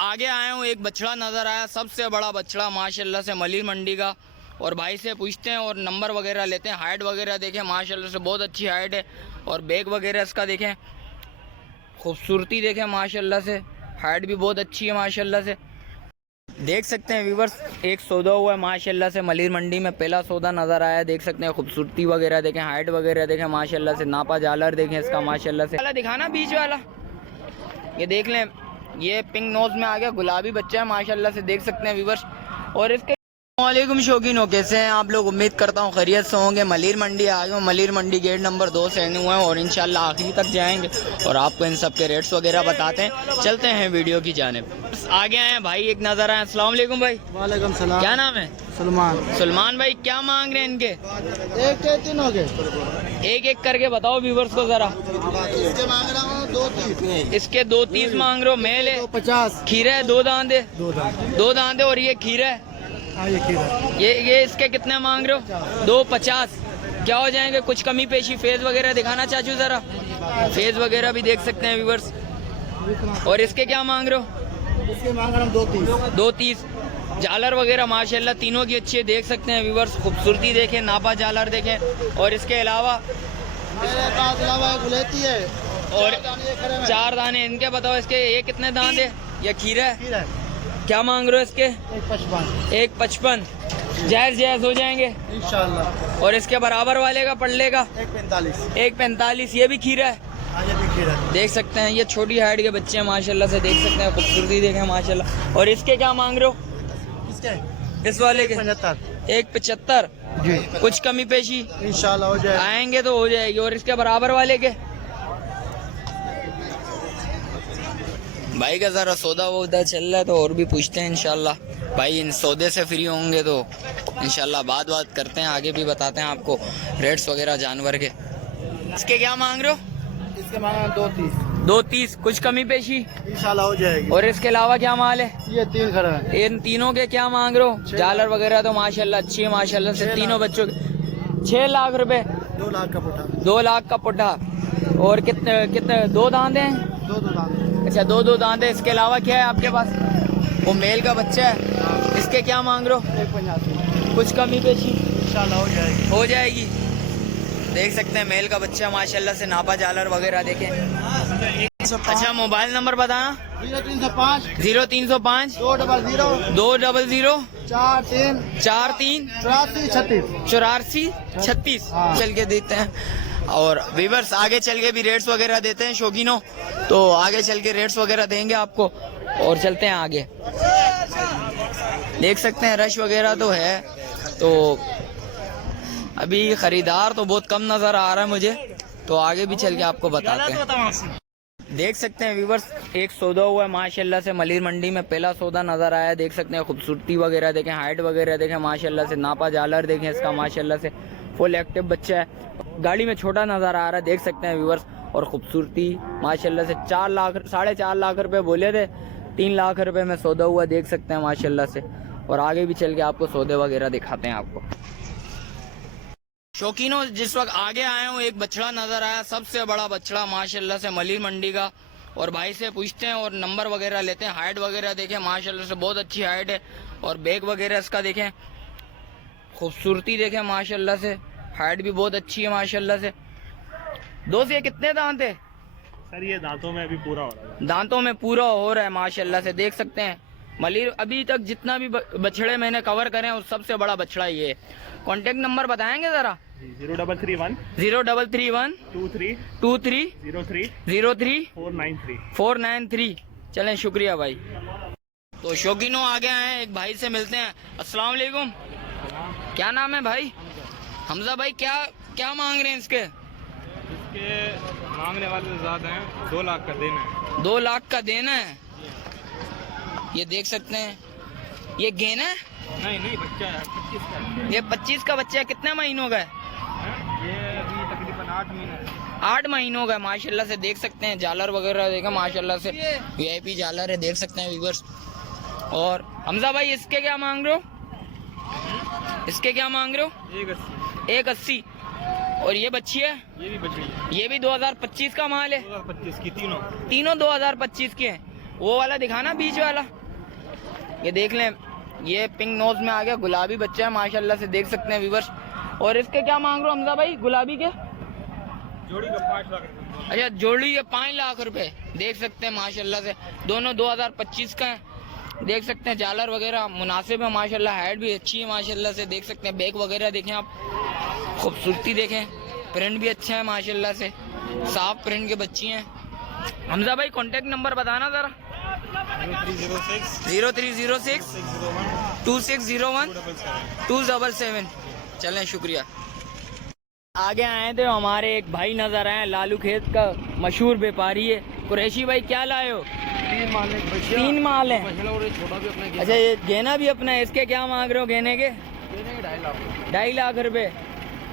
आगे आया हूँ, एक बछड़ा नज़र आया, सबसे बड़ा बछड़ा माशाल्लाह से मलिर मंडी का। और भाई से पूछते हैं और नंबर वगैरह लेते हैं। हाइट वगैरह देखें माशाल्लाह से बहुत अच्छी हाइट है। और बैग वगैरह इसका देखें, खूबसूरती देखें माशाल्लाह से, हाइट भी बहुत अच्छी है माशाल्लाह से। देख सकते हैं व्यूवर्स, एक सौदा हुआ है माशाल्लाह से मलिर मंडी में, पहला सौदा नज़र आया। देख सकते हैं खूबसूरती वगैरह देखें, हाइट वगैरह देखें माशाल्लाह से। नापा जालर देखें इसका माशाल्लाह से। वाला दिखाना बीच वाला, ये देख लें, ये पिंक नोज में आ गया, गुलाबी बच्चा है माशाल्लाह से, देख सकते हैं व्यूवर्स। और इसके वालेकुम शौकीनों, कैसे हैं आप लोग? उम्मीद करता हूँ खैरियत से होंगे। मलिर मंडी आ गए, मलिर मंडी गेट नंबर 2 से हुए हैं और इंशाल्लाह आखिरी तक जाएंगे और आपको इन सब के रेट्स वगैरह बताते हैं। चलते हैं वीडियो की जानिब। आगे आए हैं भाई, एक नज़र आए। अस्सलाम वालेकुम भाई। वालेकुम सलाम। क्या नाम है? सलमान। सलमान भाई, क्या मांग रहे हैं इनके? एक के तीन हो गए, एक एक करके बताओ व्यूवर्स को जरा। इसके मांग रहा हूँ 230। इसके 230 मांग रहे हो। मेल है, 50। खीरा है, 2 दांत है, दो दाम। 2 दांत है। और ये खीरा है, हाँ ये खीरा। ये इसके कितने मांग रहे हो? 250। क्या हो जाएंगे? कुछ कमी पेशी? फेज वगैरह दिखाना चाचू जरा, फेज वगैरह भी देख सकते हैं व्यूवर्स। और इसके क्या मांग रहे हो? इसके मांग रहा हूँ 230। 230। जालर वगैरह माशाल्लाह तीनों की अच्छी है, देख सकते हैं व्यूवर्स। खूबसूरती देखें, नापा जालर देखें। और इसके अलावा गुलेती है और 4 दाने इनके बताओ। इसके ये कितने दांत है? या खीरा है? क्या मांग रहे हो इसके? 155। जायज़ जायज़ हो जाएंगे इंशाल्लाह। और इसके बराबर वाले का पड़ लेगा 145। 145। ये भी खीरा है, हाँ ये भी खीरा। देख सकते हैं। ये छोटी हाइट के बच्चे हैं माशाल्लाह से, देख सकते हैं, खूबसूरती देखें माशाल्लाह। और इसके क्या मांग रहे हो? किसके? इस वाले के 75। 175। जी कुछ कमी पेशी इंशाल्लाह हो जाए। आएंगे तो हो जाएगी। और इसके बराबर वाले के भाई का ज़रा सौदा वौदा चल रहा है तो और भी पूछते हैं इंशाल्लाह। भाई इन सौदे से फ्री होंगे तो इंशाल्लाह बात करते हैं, आगे भी बताते हैं आपको रेट्स वगैरह जानवर के। इसके क्या मांग रहे हो? इसके मांग रहा हूँ 230। 230। कुछ कमी पेशी इंशाल्लाह हो जाएगी। और इसके अलावा क्या माल है? ये 3 खड़ा है। इन तीनों के क्या मांग रहे हो? जालर वगैरह तो माशाल्लाह अच्छी है माशाल्लाह से। तीनों बच्चों के 6 लाख रुपए। 2 लाख का पुटा। 2 लाख का पुट्ठा। और कितने कितने 2 दांत हैं? 2 दाम। अच्छा, 2 दांत है। इसके अलावा क्या है आपके पास? वो मेल का बच्चा है, इसके क्या मांग रहे हो? 185। कुछ कमी पेशी इंशाल्लाह हो जाएगी। हो जाएगी। देख सकते हैं मेल का बच्चा माशाल्लाह से, नापा जालर वगैरह देखें। अच्छा, मोबाइल नंबर बताना। 0305 0305 200 200 43 43 84 36। हाँ। चल के देते हैं। और व्यूवर्स आगे चल के भी रेट्स वगैरह देते हैं शौकीनों, तो आगे चल के रेट्स वगैरह देंगे आपको। और चलते हैं आगे। देख सकते हैं रश वगैरह तो है, तो अभी खरीदार तो बहुत कम नज़र आ रहा है मुझे, तो आगे भी चल के आपको बताते हैं। देख सकते हैं व्यूवर्स, एक सौदा हुआ है माशाल्लाह से मलिर मंडी में, पहला सौदा नज़र आया। देख सकते हैं खूबसूरती वगैरह देखें, हाइट वगैरह देखें माशाल्लाह से। नापा जालर देखें इसका माशाल्लाह से, फुल एक्टिव बच्चा है। गाड़ी में छोटा नज़र आ रहा है, देख सकते हैं व्यूवर्स। और खूबसूरती माशाल्लाह से 4 लाख 4.5 लाख रुपए बोले थे, 3 लाख रुपए में सौदा हुआ, देख सकते हैं माशाल्लाह से। और आगे भी चल के आपको सौदे वगैरह दिखाते हैं आपको। शौकीनों, जिस वक्त आगे आए हूँ, एक बछड़ा नज़र आया, सबसे बड़ा बछड़ा माशाल्लाह से मलिर मंडी का। और भाई से पूछते हैं और नंबर वगैरह लेते हैं। हाइट वगैरह देखें माशाल्लाह से, बहुत अच्छी हाइट है। और बैग वगैरह इसका देखें, खूबसूरती देखें माशाल्लाह से, हाइट भी बहुत अच्छी है माशाल्लाह से। दोस्त ये कितने दांत है? सर ये दांतों में अभी पूरा हो रहा है। दांतों में पूरा हो रहा है माशाल्लाह से, देख सकते हैं। मलिर अभी तक जितना भी बछड़े मैंने कवर करे हैं, उस सबसे बड़ा बछड़ा ये है। कॉन्टेक्ट नंबर बताएंगे जरा? 0331 0331 23 23 03 03 493। 493। चलें, शुक्रिया भाई। तो शौकीनों आगे आए हैं, एक भाई से मिलते हैं। अस्सलाम वालेकुम, क्या नाम है भाई? हमजा भाई, क्या क्या मांग रहे हैं इसके? इसके मांगने वाले ज्यादा हैं, 2 लाख का देना है। 2 लाख का देना है। ये देख सकते हैं, ये गेना है? नहीं बच्चा है, 25 का। ये 25 का बच्चा है। कितने महीनों का है? ये अभी तकरीबन 8 महीने है। 8 महीनों का है माशाल्लाह से, देख सकते हैं। जालर वगैरह देखा माशाल्लाह से, VIP जालर है, देख सकते हैं व्यूअर्स। और हमजा भाई, इसके क्या मांग रहे हो? इसके क्या मांग रहे हो? 180। और ये बच्ची है? ये भी बच्ची है। ये भी 2025 का माल है? 2025 की तीनों। तीनों 2025 के हैं। वो वाला दिखाना बीच वाला, ये देख लें, ये पिंक नोज में आ गया, गुलाबी बच्चा है माशाल्लाह से, देख सकते हैं व्यूअर्स। और इसके क्या मांग रहे हो हमजा भाई गुलाबी के? जोड़ी का 5 लाख रुपए। अच्छा जोड़ी ये 5 लाख रुपए, देख सकते हैं माशाल्लाह से, दोनों 2025 का है, देख सकते हैं। जालर वगैरह मुनासिब है माशाल्लाह, हाइट भी अच्छी है माशाल्लाह से, देख सकते हैं। बैक वगैरह देखें आप, खूबसूरती देखें, प्रिंट भी अच्छा है माशाल्लाह से, साफ प्रिंट के बच्ची हैं। हमजा भाई कॉन्टेक्ट नंबर बताना ज़रा। 0306 2601 277। चलें शुक्रिया। आगे आए थे हमारे एक भाई नजर आए, लालू खेत का मशहूर व्यापारी है कुरैशी भाई। क्या लाए हो? 3 माल है। अच्छा ये गेना भी अपना है, इसके क्या मांग रहे हो गेने के? 2.5 लाख रुपए।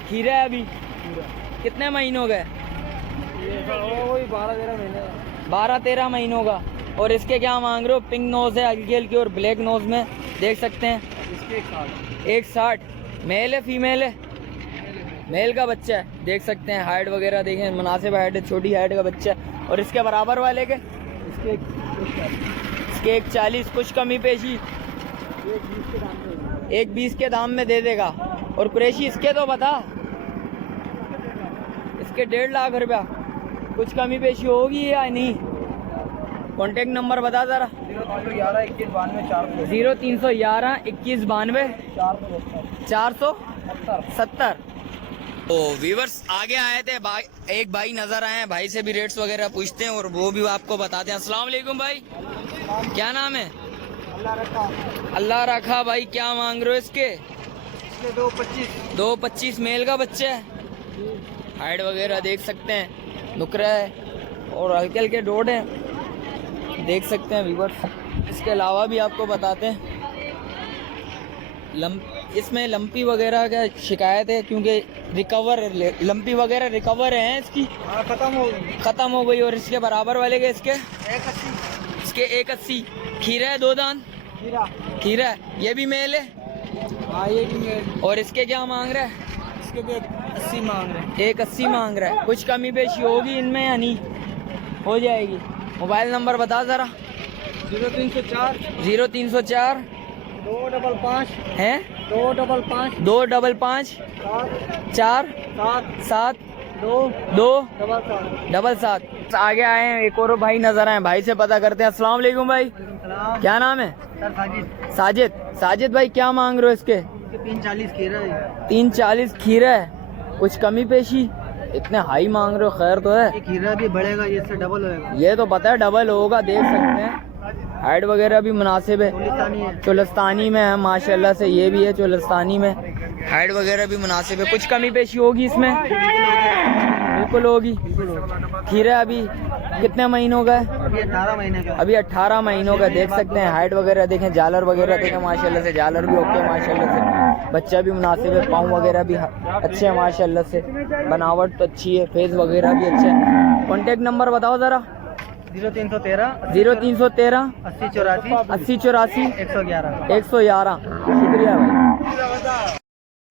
खीरा है अभी कितने महीनों का? 12-13 महीनों का। और इसके क्या मांग रहे हो? पिंक नोज है हल्की हल्की और ब्लैक नोज में, देख सकते हैं। इसके 1.60। मेल है फीमेल है? मेल का बच्चा है, देख सकते हैं। हाइट वगैरह देखें, मुनासिब हाइट है, छोटी हाइट का बच्चा है। और इसके बराबर वाले के? इसके 1.40। कुछ कमी पेशी 1.20 के दाम में दे देगा। और कुरैशी इसके तो बता, इसके 1.5 लाख रुपया। कुछ कमी पेशी होगी या नहीं? कॉन्टेक्ट नंबर बता ज़रा। 0311 21 92 470। तो व्यूवर्स आगे आए थे एक भाई नजर आए हैं, भाई से भी रेट्स वगैरह पूछते हैं और वो भी आपको बताते हैं। अस्सलाम वालेकुम भाई, क्या नाम है? अल्लाह रखा। भाई क्या मांग रहे हो इसके? 2.25 मेल का बच्चा है, हाइट वगैरह देख सकते हैं, नुकरा है और हल्के हल्के डोड है, देख सकते हैं व्यूवर्स। इसके अलावा भी आपको बताते हैं, इसमें लंपी वगैरह का शिकायत है क्योंकि रिकवर लंपी वगैरह रिकवर है इसकी, ख़त्म हो गई। और इसके बराबर वाले के इसके 1.80। खीरा है 2 दान खीरा है, ये भी मेल है? हाँ ये भी मेल। और इसके क्या मांग रहा है? इसके भी 80 मांग रहे हैं। 1.80 मांग रहा है। कुछ कमी पेशी होगी इनमें या नहीं? हो जाएगी। मोबाइल नंबर बता ज़रा। 0304 0304 255 है 255 255 4 7 2 7। आगे आए हैं एक और भाई नजर आए, भाई से पता करते हैं। अस्सलाम वालेकुम भाई, क्या नाम है? साजिद। साजिद भाई क्या मांग रहे हो इसके? 340 खीरा है। 340 खीरा है। कुछ कमी पेशी? इतने हाई मांग रहे हो, खैर तो है। ये खीरा भी बढ़ेगा, ये इससे डबल होगा। ये तो पता है डबल होगा, देख सकते हैं। हाइट वगैरह भी मुनासिब है, चोलस्तानी में है माशाल्लाह से, ये भी है चोलस्तानी में। हाइट वगैरह भी मुनासिब है। कुछ कमी पेशी होगी इसमें? बिल्कुल होगी। खीरा अभी कितने महीनों का है? अभी 18 महीने का। अभी 18 महीनों का, देख सकते हैं। हाइट वगैरह देखें, जालर वगैरह देखें माशाल्लाह से, जालर भी ओके माशाल्लाह से। बच्चा भी मुनासिब है, पाँव वगैरह भी अच्छे हैं माशाल्लाह से, बनावट तो अच्छी है, फेस वगैरह भी अच्छा है। कॉन्टेक्ट नंबर बताओ ज़रा। 0313 80 84 111। शुक्रिया भाई।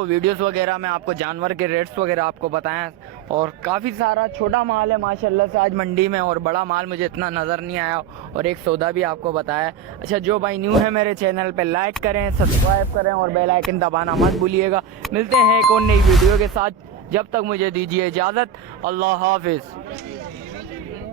तो वीडियोस वगैरह में आपको जानवर के रेट्स वगैरह आपको बताएं, और काफ़ी सारा छोटा माल है माशाल्लाह से आज मंडी में, और बड़ा माल मुझे इतना नज़र नहीं आया, और एक सौदा भी आपको बताया। अच्छा जो भाई न्यू है मेरे चैनल पे, लाइक करें, सब्सक्राइब करें और बेल आइकन दबाना मत भूलिएगा। मिलते हैं एक और नई वीडियो के साथ, जब तक मुझे दीजिए इजाज़त। अल्लाह हाफिज़।